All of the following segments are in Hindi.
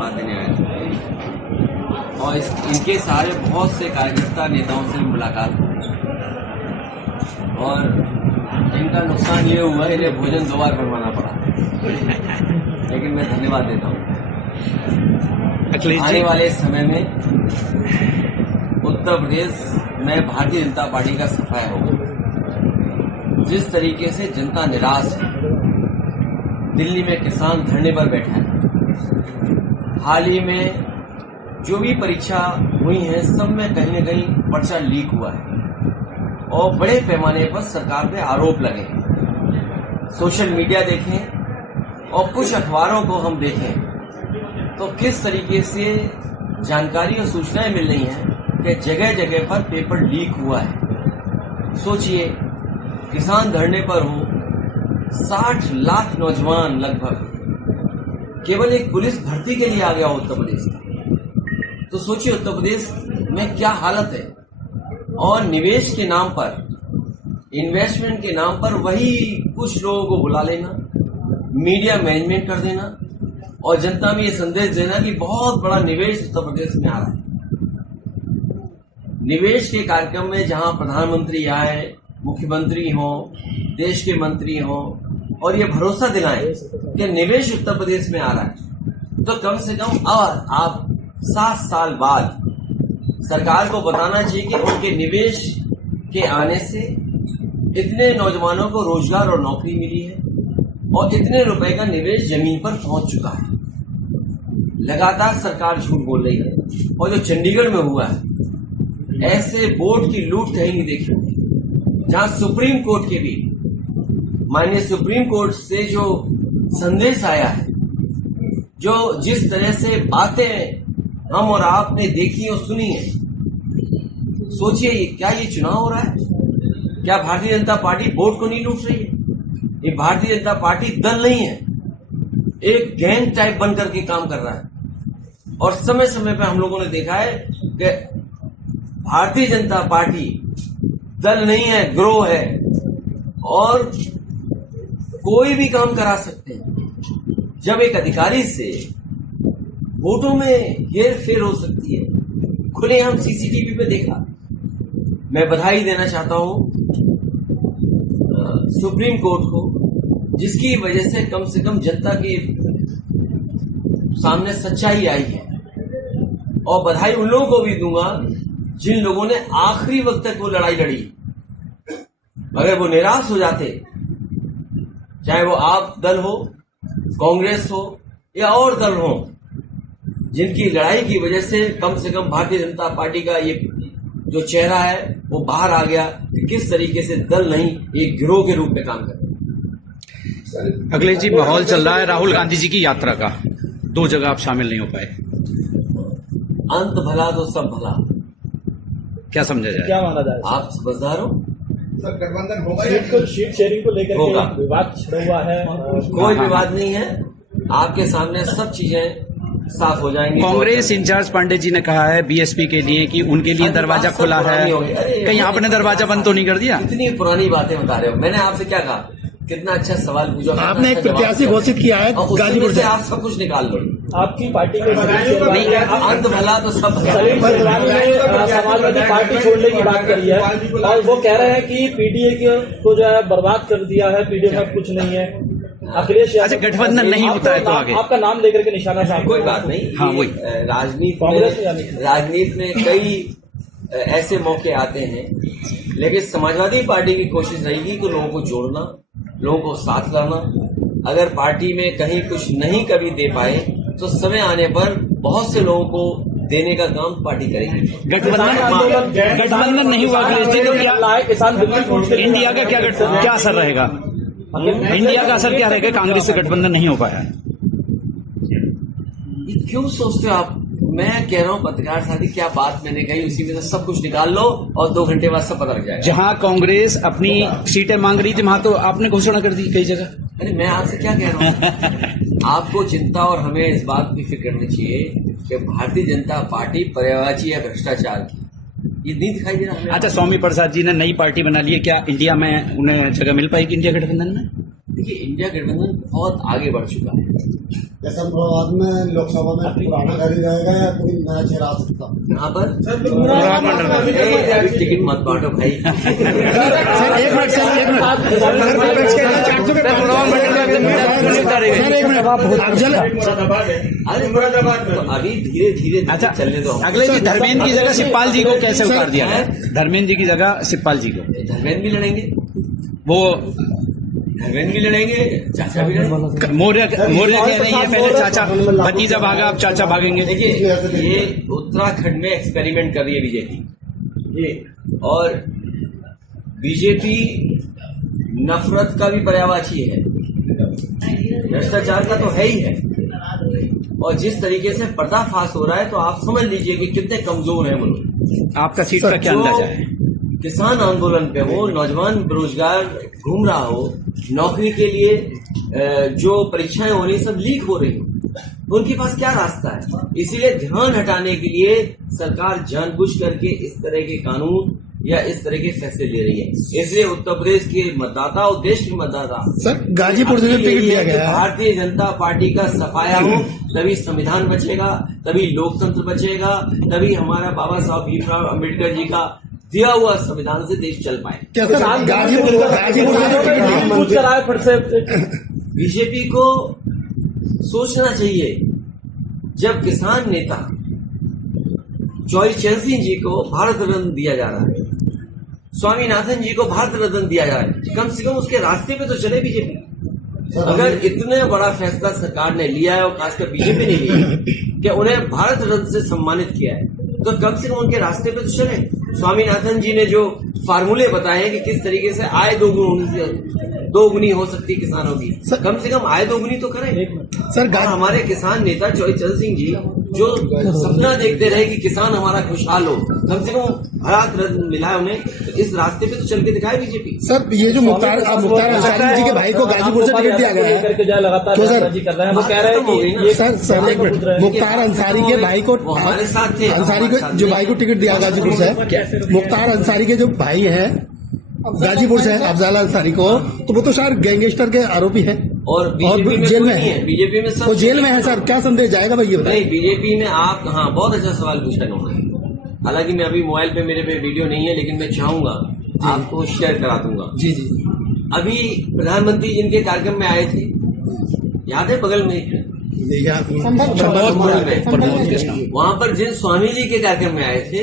बात देने आए और इनके सारे बहुत से कार्यकर्ता नेताओं से मुलाकात हुई और इनका नुकसान ये हुआ इन्हें भोजन 2 बार बनवाना पड़ा, लेकिन मैं धन्यवाद देता हूँ। आने वाले समय में उत्तर प्रदेश में भारतीय जनता पार्टी का सफाया होगा। जिस तरीके से जनता निराश है, दिल्ली में किसान धरने पर बैठा है, हाल ही में जो भी परीक्षा हुई है सब में कहीं न कहीं पर्चा लीक हुआ है और बड़े पैमाने पर सरकार पे आरोप लगे हैं। सोशल मीडिया देखें और कुछ अखबारों को हम देखें तो किस तरीके से जानकारी और सूचनाएं मिल रही हैं कि जगह जगह पर पेपर लीक हुआ है। सोचिए, किसान धरने पर हो, 60 लाख नौजवान लगभग केवल एक पुलिस भर्ती के लिए आ गया उत्तर प्रदेश का। तो सोचिए उत्तर प्रदेश में क्या हालत है। और निवेश के नाम पर, इन्वेस्टमेंट के नाम पर वही कुछ लोगों को बुला लेना, मीडिया मैनेजमेंट कर देना और जनता में ये संदेश देना कि बहुत बड़ा निवेश उत्तर प्रदेश में आ रहा है। निवेश के कार्यक्रम में जहां प्रधानमंत्री आए, मुख्यमंत्री हो, देश के मंत्री हो और ये भरोसा दिलाएं कि निवेश उत्तर प्रदेश में आ रहा है, तो कम से कम अब आप 7 साल बाद सरकार को बताना चाहिए कि उनके निवेश के आने से इतने नौजवानों को रोजगार और नौकरी मिली है और इतने रुपए का निवेश जमीन पर पहुंच चुका है। लगातार सरकार झूठ बोल रही है और जो चंडीगढ़ में हुआ है, ऐसे बोर्ड की लूट कहीं नहीं देखी होगी, जहां सुप्रीम कोर्ट के भी माननीय सुप्रीम कोर्ट से जो संदेश आया है, जो जिस तरह से बातें हम और आपने देखी और सुनी है, सोचिए क्या ये चुनाव हो रहा है? क्या भारतीय जनता पार्टी बोर्ड को नहीं लूट रही है? ये भारतीय जनता पार्टी दल नहीं है, एक गैंग टाइप बन करके काम कर रहा है। और समय समय पर हम लोगों ने देखा है कि भारतीय जनता पार्टी दल नहीं है, ग्रोह है और कोई भी काम करा सकते हैं। जब एक अधिकारी से वोटों में हेर फेर हो सकती है, खुलेआम सीसीटीवी पे देखा। मैं बधाई देना चाहता हूं सुप्रीम कोर्ट को, जिसकी वजह से कम जनता के सामने सच्चाई आई है। और बधाई उन लोगों को भी दूंगा जिन लोगों ने आखिरी वक्त तक वो लड़ाई लड़ी। अगर वो निराश हो जाते, चाहे वो आप दल हो, कांग्रेस हो या और दल हो, जिनकी लड़ाई की वजह से कम भारतीय जनता पार्टी का ये जो चेहरा है वो बाहर आ गया कि किस तरीके से दल नहीं, एक गिरोह के रूप में काम कर रहे हैं। अखिलेश जी, माहौल चल रहा है राहुल गांधी जी की यात्रा का, 2 जगह आप शामिल नहीं हो पाए, अंत भला तो सब भला, क्या समझा जाए? क्या माना जाए? आप समझदार हो? सर, गठबंधन होगा? सीट शेयरिंग को लेकर के विवाद छिड़ा हुआ है। कोई विवाद नहीं है, आपके सामने सब चीजें साफ हो जाएंगी। कांग्रेस इंचार्ज पांडे जी ने कहा है बीएसपी के लिए कि उनके लिए दरवाजा खुला है, कहीं आपने दरवाजा बंद तो नहीं कर दिया? इतनी पुरानी बातें बता रहे हो। मैंने आपसे क्या कहा? कितना अच्छा सवाल पूछा आपने। एक प्रत्याशी घोषित किया है गाजीपुर से, आप सब कुछ निकाल लो। आपकी पार्टी के अंत भला तो सब भला। समाजवादी पार्टी छोड़ने की बात करी है और वो कह रहे हैं कि पीडीए को जो है बर्बाद कर दिया है, पीडीए में कुछ नहीं है। अखिलेश अच्छा, गठबंधन नहीं होता है तो आगे आपका नाम लेकर के निशाना साध। कोई बात नहीं। हाँ, वही राजनीति में कई ऐसे मौके आते हैं, लेकिन समाजवादी पार्टी की कोशिश रहेगी कि लोगों को जोड़ना, लोगों को साथ लाना। अगर पार्टी में कहीं कुछ नहीं कभी दे पाए तो समय आने पर बहुत से लोगों को देने का काम पार्टी करेगी। गठबंधन नहीं हुआ अखिलेश जी, तो क्या किसान इंडिया का क्या असर रहेगा? इंडिया का असर क्या रहेगा? कांग्रेस से गठबंधन नहीं हो पाया। ये क्यों सोचते हो आप? मैं कह रहा हूँ पत्रकार साथी, क्या बात मैंने कही उसी में से सब कुछ निकाल लो और 2 घंटे बाद सब पता लग जाएगा। जहां कांग्रेस अपनी सीटें मांग रही थी वहां तो आपने घोषणा कर दी कई जगह। अरे मैं आपसे क्या कह रहा हूँ? आपको चिंता और हमें इस बात की फिक्र करनी चाहिए कि भारतीय जनता पार्टी पर्यायवाची या भ्रष्टाचार की, ये नहीं दिखाई दे रहा हमें। अच्छा, स्वामी प्रसाद जी ने नई पार्टी बना ली है, क्या इंडिया में उन्हें जगह मिल पाएगी इंडिया गठबंधन में? देखिए, इंडिया गठबंधन बहुत आगे बढ़ चुका है बाद में लोकसभा में पुराना गाड़ी रहेगा या कोई नया चेहरा आ सकता? यहाँ पर टिकट मत बांटो भाई। सर एक मिनट अभी धीरे धीरे अच्छा चलने दो। अगले जी धर्मेंद्र की जगह शिवपाल जी को कैसे उतार दिया गया? धर्मेंद्र जी की जगह शिवपाल जी को। धर्मेंद्र भी लड़ेंगे, वो धर्मेंद्र भी लड़ेंगे, चाचा भी लड़ेंगे। मौर्य कह रही है पहले चाचा भतीजा भागा, अब चाचा भागेंगे। देखिए ये उत्तराखंड में एक्सपेरिमेंट कर रही है बीजेपी, और बीजेपी नफरत का भी पर्यायवाची है, भ्रष्टाचार का तो है ही है। और जिस तरीके से पर्दाफाश हो रहा है तो आप समझ लीजिए कि कितने कमजोर हैं वो लोग। आपका सीट का क्या अंदाजा है? किसान आंदोलन पे हो, नौजवान बेरोजगार घूम रहा हो, नौकरी के लिए जो परीक्षाएं हो रही सब लीक हो रही हो, उनके पास क्या रास्ता है? इसीलिए ध्यान हटाने के लिए सरकार जानबूझ करके इस तरह के कानून या इस तरह के फैसले ले रही है। इसलिए उत्तर प्रदेश के मतदाता और देश के मतदाता सर गाजीपुर से टिकट दिया गया है। भारतीय जनता पार्टी का सफाया हो, तभी संविधान बचेगा, तभी लोकतंत्र बचेगा, तभी हमारा बाबा साहब भीमराव अम्बेडकर जी का दिया हुआ संविधान से देश चल पाए। क्या सर गाजीपुर से पूछ कर आए फिर से। बीजेपी को सोचना चाहिए, जब किसान नेता चौधरी चरण सिंह जी को भारत रत्न दिया जा रहा है, स्वामीनाथन जी को भारत रत्न दिया जा रहा है, कम से कम उसके रास्ते पे तो चले बीजेपी। अगर इतने बड़ा फैसला सरकार ने लिया है और खासकर बीजेपी ने लिया है कि उन्हें भारत रत्न से सम्मानित किया है, तो कम से कम उनके रास्ते पे तो चले। स्वामीनाथन जी ने जो फार्मूले बताए हैं कि किस तरीके से आय दोगुनी हो सकती है किसानों की, कम से कम आय दोगुनी तो करें सर। हमारे किसान नेता चौधरी चरण सिंह जी जो सपना देखते रहे कि किसान हमारा खुशहाल हो, कम से कम भारत रत्न मिला है उन्हें, तो इस रास्ते पे तो चल के दिखाए बीजेपी। सर ये जो मुख्तार अंसारी जी के भाई को गाजीपुर से टिकट दिया गया है, लगातार तो सर वो कह रहे हैं कि सर एक मिनट, मुख्तार अंसारी के भाई को, हमारे साथ थे, अंसारी को जो भाई को टिकट दिया गाजीपुर से, मुख्तार अंसारी के जो भाई हैं गाजीपुर से अफजाल अंसारी को, तो वो तो शायद गैंगस्टर के आरोपी हैं और बीजेपी में जेल में है। बीजेपी में सब वो जेल में है सर, क्या संदेश जाएगा भाई ये बताइए? नहीं, बीजेपी में आप, हाँ बहुत अच्छा सवाल पूछा उन्होंने। हालांकि मैं अभी मोबाइल पे मेरे पे वीडियो नहीं है, लेकिन मैं चाहूंगा आपको शेयर करा दूंगा। जी जी। अभी प्रधानमंत्री जिनके कार्यक्रम में आए थे, याद है बगल में वहां पर जिन स्वामी जी के कार्यक्रम में आए थे,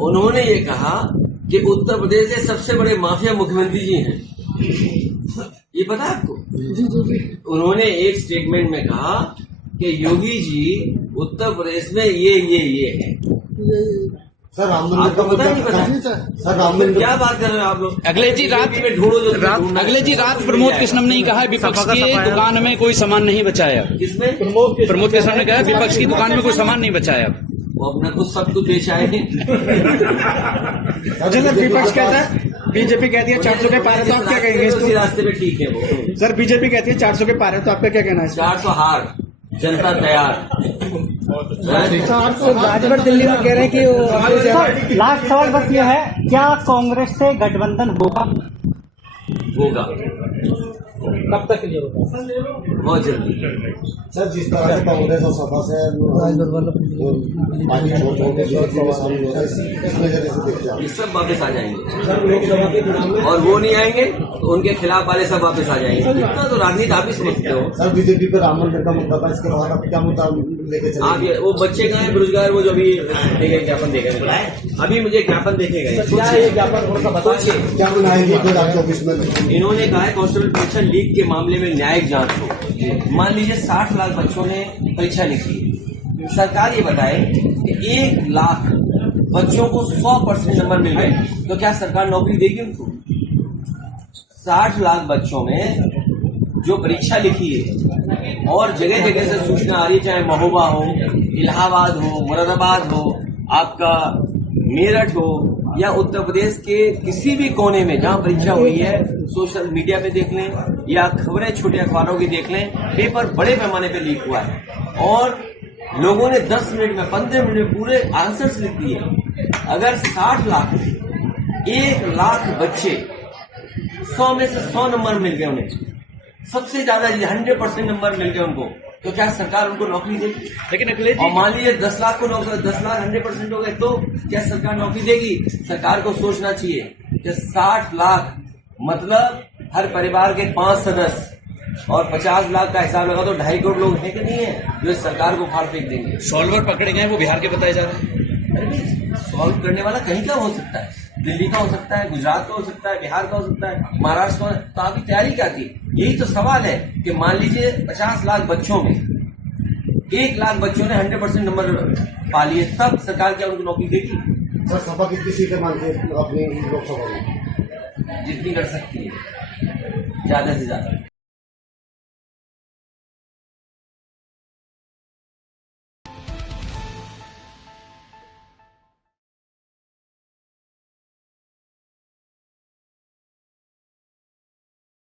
उन्होंने ये कहा कि उत्तर प्रदेश के सबसे बड़े माफिया मुख्यमंत्री जी हैं। ये पता है आपको? उन्होंने एक स्टेटमेंट में कहा कि योगी जी उत्तर प्रदेश में ये है। सर आपको पता नहीं पता? सर राम मंदिर क्या बात कर रहे हैं आप लोग? अगले जी रात में ढूंढो जो अगले जी रात प्रमोद कृष्णम ने कहा है विपक्ष की दुकान में कोई सामान नहीं बचाया। किसमें? प्रमोद कृष्णम ने कहा विपक्ष की दुकान में कोई सामान नहीं बचाया। वो अपना कुछ सब कुछ बेच आए हैं। विपक्ष कहता है, बीजेपी कहती है 400 के पार है, तो आप क्या कहेंगे? उसी रास्ते पे ठीक है वो। सर बीजेपी कहती है 400 के पार है, तो आपका क्या कहना है? 400 हार, जनता तैयार। राजभर दिल्ली में कह रहे हैं कि लास्ट सवाल बस ये है, क्या कांग्रेस से गठबंधन होगा? कब तक ये होगा? बहुत जल्दी। सर जिस तरह से कांग्रेस और सपा से पार्टी छोड़ के इस नजरिए से देखते हैं, ये सब वापस आ जाएंगे, लोकसभा के चुनाव में और वो नहीं आएंगे तो उनके खिलाफ वाले सब वापस आ जाएंगे। इतना तो राजनीति आप ही समझते हो। सर बीजेपी पे राम मंदिर का मुद्दा था, इसके बाद आप क्या मुद्दा लेके चले? आप ये वो बच्चे कहाँ हैं बेरोजगार, वो जो अभी देखे ज्ञापन देखे, अभी मुझे ज्ञापन देखे गए। क्या ये ज्ञापन थोड़ा सा बताइए, क्या बनाएंगे 2024 में? इन्होंने कहा है कांस्टेबल परीक्षा लीक के मामले में न्यायिक जांच हो। मान लीजिए 60 लाख बच्चों ने परीक्षा लिखी, सरकार ये बताए कि 1 लाख बच्चों को 100% नंबर मिल गए, तो क्या सरकार नौकरी देगी उनको? 60 लाख बच्चों में जो परीक्षा लिखी है और जगह जगह से सूचना आ रही है, चाहे महोबा हो, इलाहाबाद हो, मुरादाबाद हो, आपका मेरठ हो, या उत्तर प्रदेश के किसी भी कोने में जहां परीक्षा हुई है, सोशल मीडिया पे देख लें या खबरें छोटे अखबारों की देख लें, पेपर बड़े पैमाने पे लीक हुआ है और लोगों ने 10 मिनट में 15 मिनट में पूरे आंसर्स लिख दिए। अगर 60 लाख 1 लाख बच्चे 100 में से 100 नंबर मिल गए उन्हें, सबसे ज्यादा 100% नंबर मिल गए उनको, तो क्या सरकार उनको नौकरी देगी? लेकिन अखिलेश और जी, मान लीजिए 10 लाख को 10 लाख 100% हो गए तो क्या सरकार नौकरी देगी? सरकार को सोचना चाहिए कि 60 लाख मतलब हर परिवार के 5 सदस्य और 50 लाख का हिसाब लगा तो 2.5 करोड़ लोग हैं कि नहीं है जो इस सरकार को फाड़ फेंक देंगे। सॉल्वर पकड़े गए वो बिहार के बताए जा रहे हैं। अरे भाई, सॉल्व करने वाला कहीं का हो सकता है, दिल्ली का हो सकता है, गुजरात का हो सकता है, बिहार का हो सकता है, महाराष्ट्र का। तो आपकी तैयारी क्या थी? यही तो सवाल है कि मान लीजिए 50 लाख बच्चों में 1 लाख बच्चों ने 100% नंबर पा लिए, तब सरकार क्या उनको नौकरी देगी? सर सपा कितनी सीटें मांगती है अपनी लोकसभा में? जितनी कर सकती है, ज्यादा से ज्यादा।